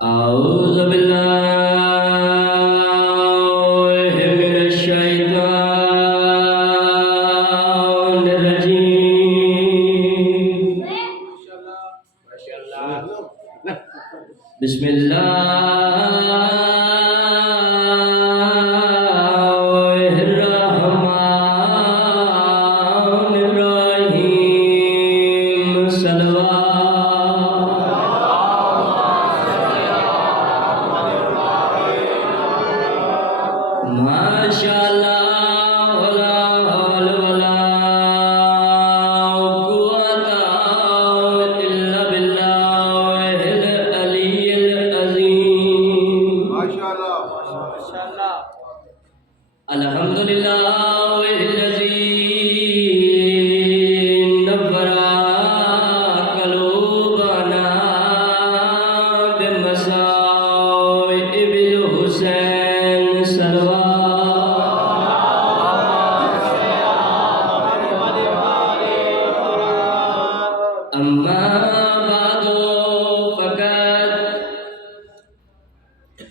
أعوذ بالله من الشيطان الرجيم. بسم الله الرحمن الرحيم. Mashallah, wala hawla wala quwwata illa billahil aliyyil azim. MashaAllah. MashaAllah. Alhamdulillahillazi nawwara qulubana bimasaibil Husain أما بعد فقد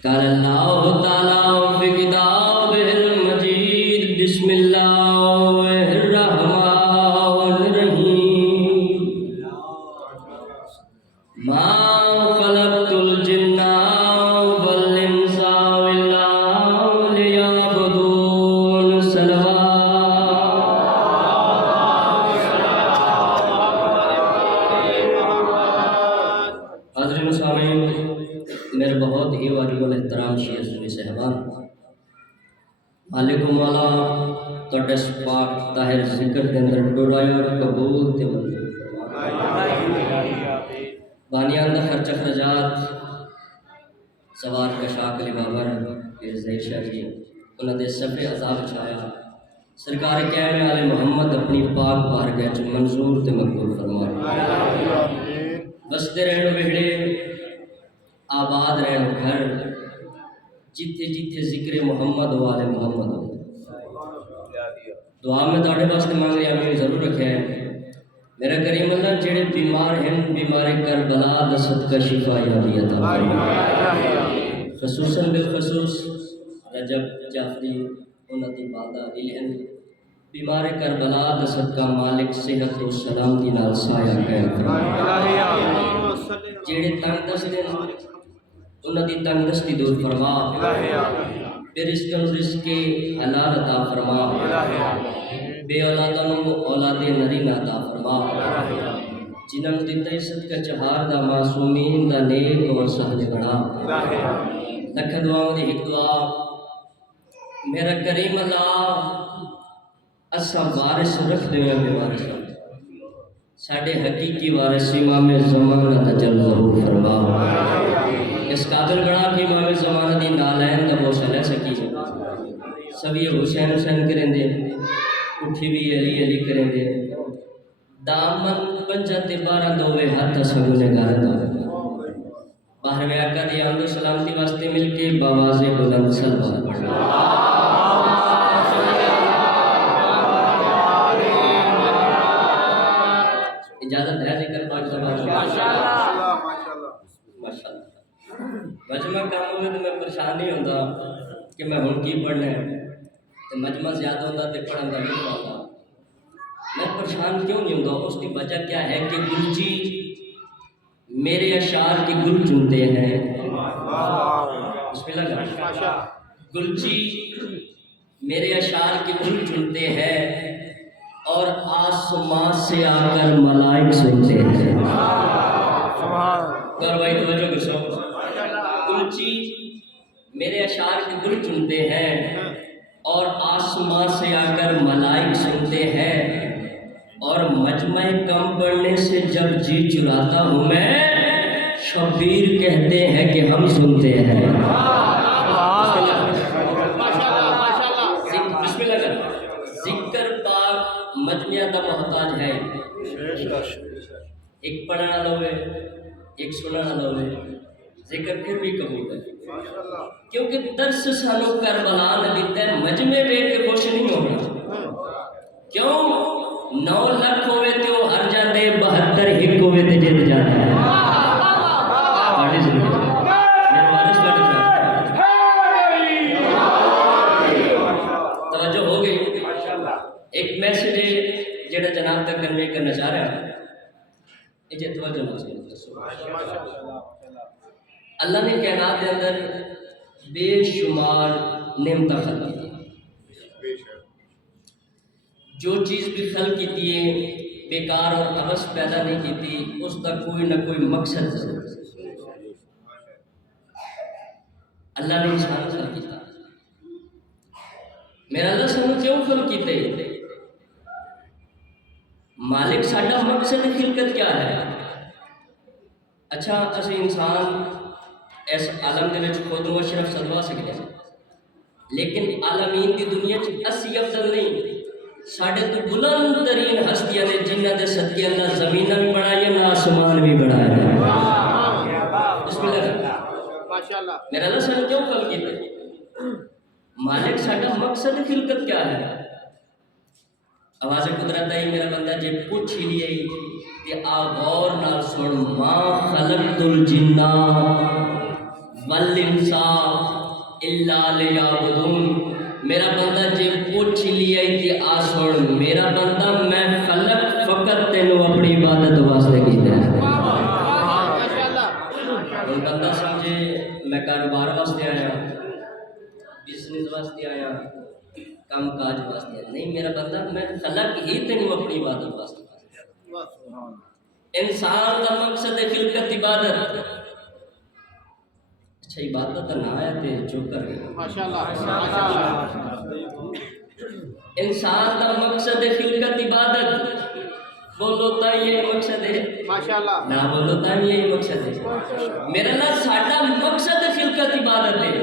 قال الله تعالى في كتابه المجيد. بسم الله الرحمن الرحيم. ما خلقت الجن والإنس إلا ليعبدون. حاضرین سامعین، میرے بہت ہی واجب الاحترام شیعہ سنی صاحبان، مالک مولا تہاڈے پاک طاہر ذکر دے اندر ڈورایا قبول تے منظور فرما. بانیان دا خرچ اخراجات سوار کشاک علی بابر پیر ظہیر شاہ جی انہاں دے صفے عذاب چھایا سرکار کہنے والے محمد اپنی پاک بارگاہ چ منظور تے مقبول فرما. بستے رہنو بہڑے آباد رہنو گھر جتھے جتھے ذکر محمد والے محمد ہو. دعا میں تاڑے واسطے مانگ رہے ہمیں ضرور رکھے ہیں. میرا کریم اللہ جڑے بیمار ہیں بیمار کربلا دا صدقہ شفا یابی عطا فرما. خصوصاً بالخصوص رجب جعفری انہاں دی والدہ الہند بیمار کربلا دا صدقہ مالک صحت و سلامتی نال سایہ قائم فرما. جڑے تنگ دست ہیں انہاں دی تنگ دستی دور فرما. بے رزق رزق حلال عطا فرما. بے اولاداں نوں اولاد نرینہ عطا فرما. جنہاں نوں دتا صدقہ چہار دا معصومین دا نیک اور سہل بنا. لکھ دعاؤں دی ایک دعا. میرا کریم اللہ اسا وارث رکھ دیویں بے وارث ساڈے حقیقی وارث امام زمانہ دا جل ظہور فرما. اس قابل بنا کہ امام زمانہ دی نالین دا بوسہ لے سکی. سبھی حسین حسین کریں دے اٹھی بھی علی علی کریں دے دامن پنجہ تے بارہ دوے ہاتھ سگونے گارے دا. باہر میں آقا دی آمد و سلامتی واسطے مل کے باواز بلند سلوات پڑھنا. اجازت ہے ذکر پاک زبان. MashaAllah. ماشاءاللہ. مجمع کام ہوئے تو میں پریشان نہیں ہوتا کہ میں ہن کی پڑھنا ہے تو مجمع زیادہ ہوتا تو پڑھن کا نہیں ہوتا. میں پریشان کیوں نہیں ہوتا؟ اس کی وجہ کیا ہے کہ گلچی میرے اشعار کی گل چنتے ہیں. بسم اللہ. گلچی میرے اشعار کی گل چنتے ہیں اور آسمان سے آ کر ملائک سنتے ہیں. بھائی توجہ کرو. گلچی میرے اشعار کی گل چنتے ہیں اور آسمان سے آ کر ملائک سنتے ہیں اور مجمع کم پڑھنے سے جب جی چراتا ہوں میں شبیر کہتے ہیں کہ ہم سنتے ہیں. بسم اللہ. ذکر پاک مجمع کا محتاج ہے. ایک پڑھنا لوے ایک سننا لوے ذکر پھر بھی قبول ہے. کیونکہ درس سانو کربلا نے دیتا ہے. مجمع ویکھ کے خوش نہیں ہونا. کیوں 9 لاکھ ہوئے تو ہر جاندے 72 ہک ہوئے تو جیت جاتا ہے. اللہ نے کائنات کے اندر بے شمار نعمت خلق کی، جو چیز بھی خلق کی ہے بیکار اور عبث پیدا نہیں کی تھی، اس کا کوئی نہ کوئی مقصد ضرور ہے۔ اللہ نے انسان خلق کیا، میرا اللہ سانو کیوں خلق کیتے؟ مالک ساڈا مقصد خلقت کیا ہے؟ اچھا اسی انسان اس عالم دے وچ خود نو اشرف سدوا سکتے ہیں، لیکن عالمین دی دنیا چ اسی افضل نہیں، ساڈے تو بلند ترین ہستیاں نے جنہاں دے صدقے اللہ زمیناں بھی بنائی نہ آسمان بھی بنایا۔ بسم اللہ، ماشاءاللہ۔ میرا اللہ سانو کیوں خلق کیتا؟ مالک ساڈا مقصد خلقت کیا ہے؟ آواز قدرت آئی میرا بندہ جے پوچھ ہی لیے کہ آ غور نال سن، ما خلقت الجن والانس الا لیعبدون۔ میرا بندہ جے پوچھ ہی لیا کہ آ سن میرا بندہ میں خلق فقط تینوں اپنی عبادت واسطے کیتا ہے۔ ہن بندہ سمجھے میں کاروبار واسطے آیا، بزنس واسطے آیا، کام کاج واسطے آیا، نہیں میرا بندہ میں خلق ہی تینوں اپنی عبادت واسطے کیتا ہے۔ انسان کا مقصد ہے خلقت عبادت۔ اچھا عبادت نہ آیا تے جو کر گیا انسان کا مقصد ہے خلقت عبادت۔ بولو تا یہ مقصد ہے، نہ بولو تا یہ مقصد ہے۔ میرا اللہ ساڈا مقصد خلقت عبادت ہے۔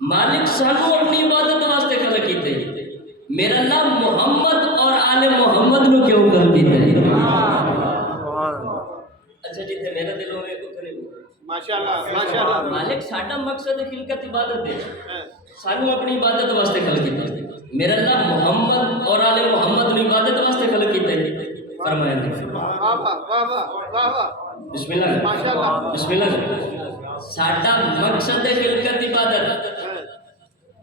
مالک سانو اپنی عبادت واسطے خلق کیتے، میرا اللہ محمد اور آل محمد نو کیوں خلق کیتے؟ اچھا جتنے میرا دل ہوئے اتنے ماشاءاللہ۔ مالک ساڈا مقصد خلقت عبادت ہے، سانو اپنی عبادت واسطے خلق کیتے۔ میرا اللہ محمد اور آل محمد نو عبادت واسطے خلق کیتے، فرمایا بسم اللہ بسم اللہ۔ ساڈا مقصد خلقت عبادت،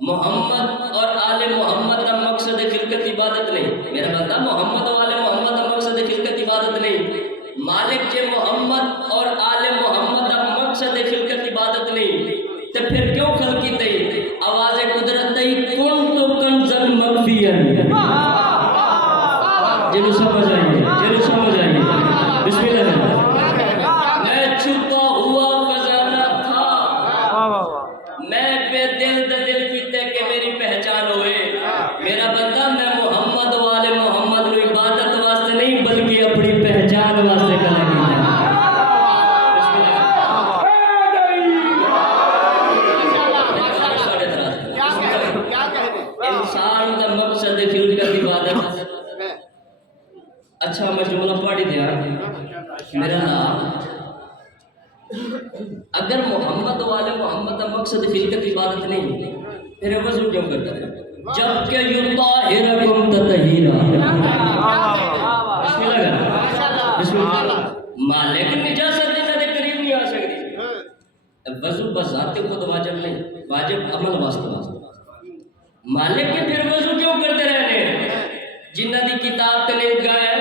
محمد اور آل محمد کا مقصد خلقت عبادت نہیں۔ میرا بندہ محمد اور آل محمد کا مقصد خلقت عبادت نہیں۔ مالک جے محمد اور آل محمد کا مقصد خلقت عبادت نہیں تو پھر کیوں خلق کیتے؟ آواز قدرت دی کن تو کنزا مخفیا۔ جنو سمجھ آئیے، جنو سمجھ آئیے، بسم اللہ۔ میں چھپا ہوا خزانہ تھا، میں بے دل دل کیتے کہ میری پہچان ہوئے۔ میرا بندہ میں محمد والے محمد نو عبادت واسطے نہیں بلکہ اپنی پہچان واسطے کلا کیتا۔ انسان کا مقصد خلقت عبادت۔ اچھا میں جملہ پڑھ دیا، میرا نام اگر محمد والے محمد کا مقصد خلقت عبادت نہیں پھر وضو کیوں کرتا ہے؟ جب کہ یطہرکم تطہیرا۔ بسم اللہ بسم اللہ۔ مالک نجاست دے قریب نہیں آ سکتی۔ وضو بذات خود واجب نہیں، واجب عمل واسطے۔ مالک کے پھر وضو کیوں کرتے رہنے؟ جنہ دی کتاب تے لکھا ہے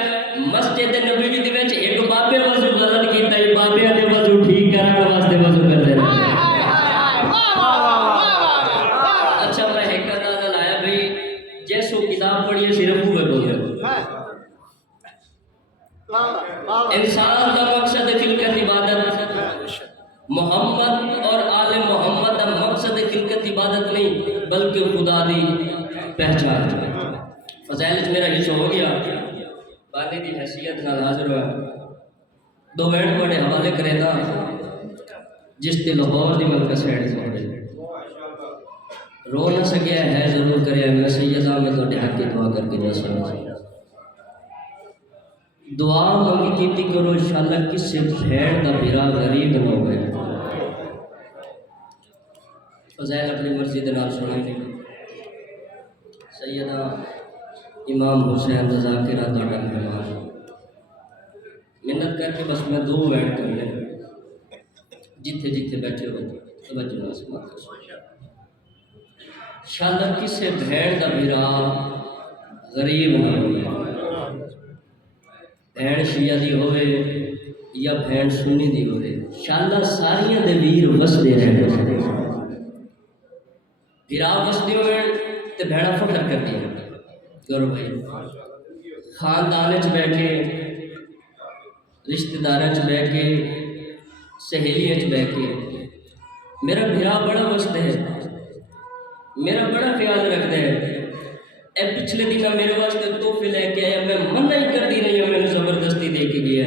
مسجد نبوی دے وچ ایک بابے وضو غلط کیتا ہے، بابے دے وضو ٹھیک کرن واسطے وضو کرتے رہنے۔ اچھا میں ایک اندازہ لایا بھائی جیسو کتاب پڑھی ہے صرف وہ بولے۔ انسان کا مقصد خلقت عبادت، محمد اور آل محمد کا مقصد خلقت عبادت نہیں بلکہ خدا دی پہچان۔ فضائل میرا حصہ ہو گیا، بانی دی حیثیت نال حاضر ہوا۔ دو منٹ بڑے حوالے کرے تھا جس تے لاہور دی ملکہ سیڈ سے رو نہ سکیا ہے ضرور کرے، میں سیدہ میں تو حق کی دعا کر کے جا سکتا دعا منگی کیتی کرو انشاءاللہ کس سے بھیڑ دا بھیرا غریب نہ ہوئے۔ فضائل اپنی مرضی دے نال سنائیں گے۔ سیدہ امام حسین رضا کے رات آٹا مہمان محنت کر کے بس میں دو ویٹ کر لیں جتھے جتھے بیٹھے ہو توجہ نہ سمات کر انشاءاللہ کس سے بھیڑ دا بھیرا غریب نہ ہوئے، بھیڑ شیعہ دی ہوئے یا بھین سنی دی ہوئے شاءاللہ ساریاں دے ویر وسدے رہنے بھرا وسدے ہوئے تے بھیڑا فخر کر دیا کرو بھائی خاندان چ بیٹھے رشتہ داراں چ بیٹھ کے سہیلیاں چ بیٹھ کے میرا بھرا بڑا وسدا ہے میرا بڑا خیال رکھتا ہے اے پچھلے دن میرے واسطے تحفے لے کے آیا میں منع ہی کر دی نہیں میں نے زبردستی دے کے گیا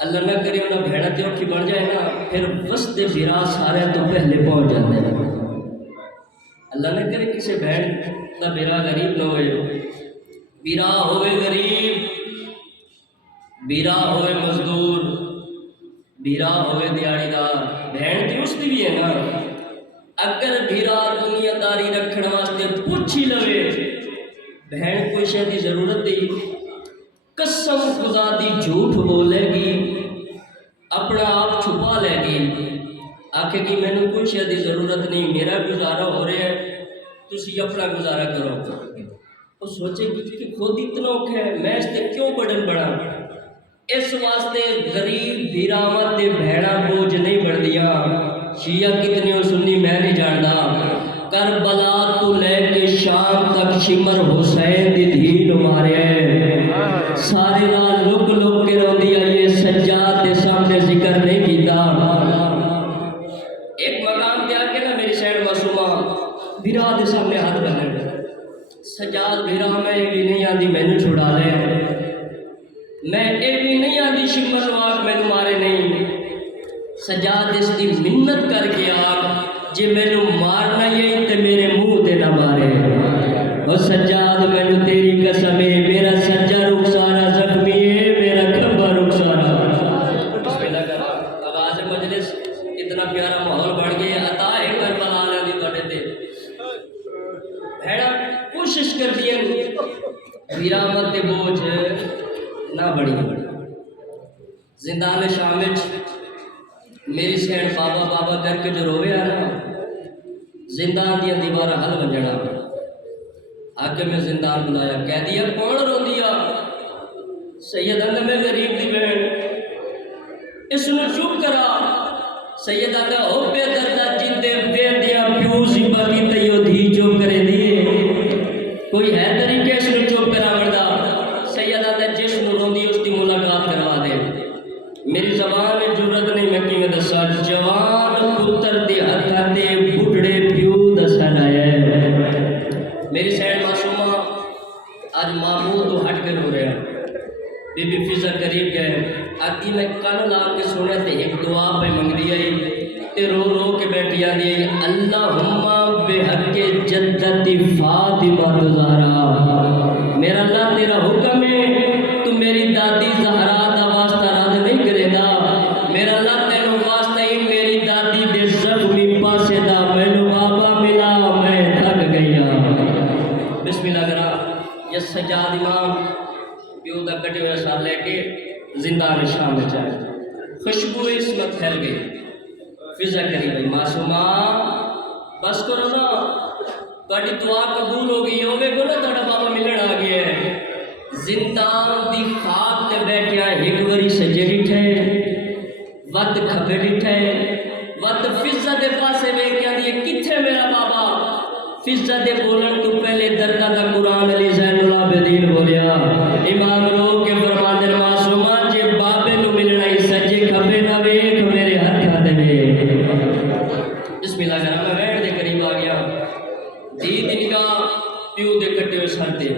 اللہ نہ کرے انہیں بھیڑا تے اوکھی بن جائے نا پھر وسدے بھرا سارے تو پہلے پہنچ جاتے ہیں اللہ نہ کرے کسی بہن کا بھرا غریب نہ ہوئے بھرا ہوئے غریب بھرا ہوئے مزدور بھرا ہوئے دیہڑی دار بہن کی اس دی بھی ہے نا اگر بھرا دنیا داری رکھنے واسطے پوچھ ہی لوے بہن کوئی شے دی ضرورت نہیں قسم خدا دی جھوٹ بولے گی اپنا آپ چھپا لے گی آکھے گی میں نے کوئی شے دی ضرورت نہیں میرا گزارا ہو رہا ہے تسی اپنا گزارا کرو وہ سوچے گی کہ خود اتنا اوکھا ہے میں اس تے کیوں بڑن بڑا اس واسطے غریب بھیراواں تے بھیڑا بوجھ نہیں بڑھ دیا شیعہ کتنے ہو سنی میں نہیں جاندا کربلا تو لے کے شام تک شمر حسین دی دھیل مارے سارے نال لک لک کے روندی آئیے سجاد دے سامنے ذکر نہیں کیتا ایک مقام تے آ کے نا میری سینڈ معصومہ بھرا دے سامنے ہاتھ بننے سجاد بھرا میں یہ بھی نہیں آندی مینو چھڑا لے میں یہ بھی نہیں آندی شمر نواز مینو مارے نہیں سجاد اس کی منت کر کے آپ جے مینو مارنا ہی تے میرے منہ تے نہ مارے اور سجاد مینو تیری قسم ہے میرا سجا رخسارا زخمی ہے میرا کھمبا رخسارا بسم اللہ کرا آغاز مجلس اتنا پیارا ماحول بڑھ گیا عطا ہے کربلا والے دی توڑے تے بھیڑا کوشش کر دیا ویرامت تے بوجھ نہ بڑی زندان شام میری سینڈ بابا بابا کر کے جو روے آ نا زندان دیا دیوارہ حل بنجنا آکے میں زندان بلایا کہہ دیا کون رو دیا سید اندہ میں غریب دی بہن اس نے چوپ کرا سید اندہ ہو پہ دردہ جندے بے دیا پیو زبا کی تیو دھی چوپ کرے دیئے کوئی ہے طریقے اس نے چوپ کرا مردہ سید اندہ جس نے رو دی اس کی ملاقات کروا دے میری زبان جرت نہیں میں کی میں دسا جوان پتر دے ہتھاتے بھٹڑے پیو دسا لائے میری سینڈ معصومہ آج معمول تو ہٹ کے رو رہے ہیں بی بی فضل قریب گئے آتی میں کن لا کے سنے تھے ایک دعا پہ منگ دیا تے رو رو کے بیٹھی آدھی اللہم بحق جدت فاطمہ تزارا میرا اللہ تیرا حکم ہے تو میری دادی زہرا دا واسطہ رد نہیں کرے دا میرا اللہ تیرا واسطہ ہی میری دادی دے زخمی پاسے دا مینو بابا ملا میں تھک گیا بسم اللہ کرا یہ سجاد امام پیو دا کٹے ہوئے سال لے کے زندان شام میں جائے خوشبو اس وقت پھیل گئی فضا کری بھائی معصومہ بس کرو نا بڑی دعا قبول ہو گئی ہوگے کو نا تھوڑا بابا ملن آ گیا ہے زندان دی خاک تے بیٹھیا ایک بری سجے ڈٹھے ود کھبے ڈٹھے ود فضا دے پاسے میں کیا دیئے کتھے میرا بابا فضا دے بولن تو پہلے درگاہ دا قرآن علی زین العابدین بولیا امام رو کے فرمان دے معصومہ جے بابے نو ملنا ہی سجے کھبے نہ ویکھ میرے ہتھاں تے ویکھ بسم اللہ کرام میں ویڑ دے قریب آ گیا دید ان کا پیو دے کٹے ہوئے سر تے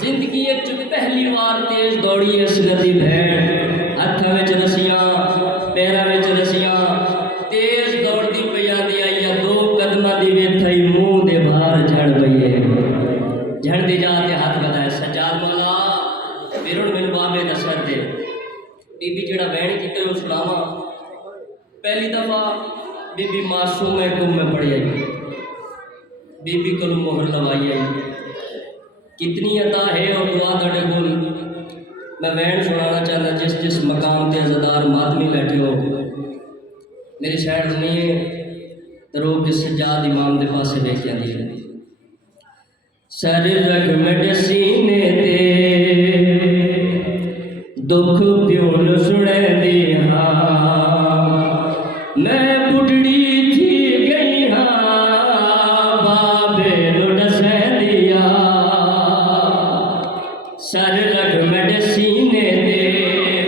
زندگی ایک جو پہلی بار تیز دوڑی ہے سگتی بھیڑ ہتھاں وچ رسیاں پیراں وچ رسیاں تیز دوڑدی پئی آندی آئی یا دو قدماں دی ویتھائی منہ دے باہر جھڑ پئی ہے جھڑ دی جاتے ہاتھ بتائے سجاد مولا پھرن میرے بابے دسر دے بی بی جڑا بہن کیتے ہو سلاما پہلی دفعہ بی بی معصوم کم میں پڑی آئی بی بی کلو مہر لوائی آئی کتنی عطا ہے اور دعا تھوڑے بول میں بہن سنانا چاہتا جس جس مقام تے عزدار ماتمی بیٹھے ہو میری شاید سنیے درو کے سجاد امام دے پاسے لے کے آدھی سر رکھ مٹ سینے تے دکھ پیو نو سنے دی ہاں میں بڑھڑی تھی گئی ہاں بابے نو دسے دیا سر رکھ میرے سینے دے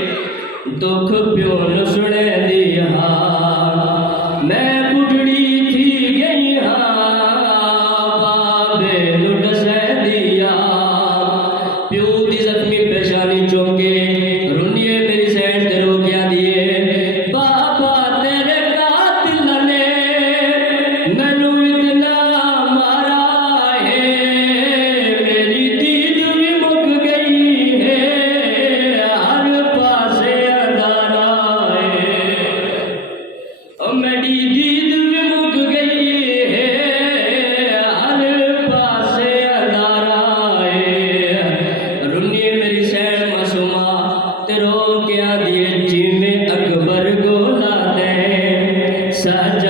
دکھ پیو نو سنے دی ہاں میں بڑھڑی تھی گئی ہاں بابے نو دسے دیا پیو دی زخمی پیشانی چونکے رنیے میری سینڈ تے روکیا دیے بابا تیرے قاتل نے مینوں اتنا مارا ہے میری دید بھی مک گئی ہے ہر پاسے اندھارا ہے میری دید بھی مک گئی ہے ہر پاسے اندھارا ہے رنیے میری سین معصومہ تے رو کے آدھیے جی میں اکبر گولا دے سجا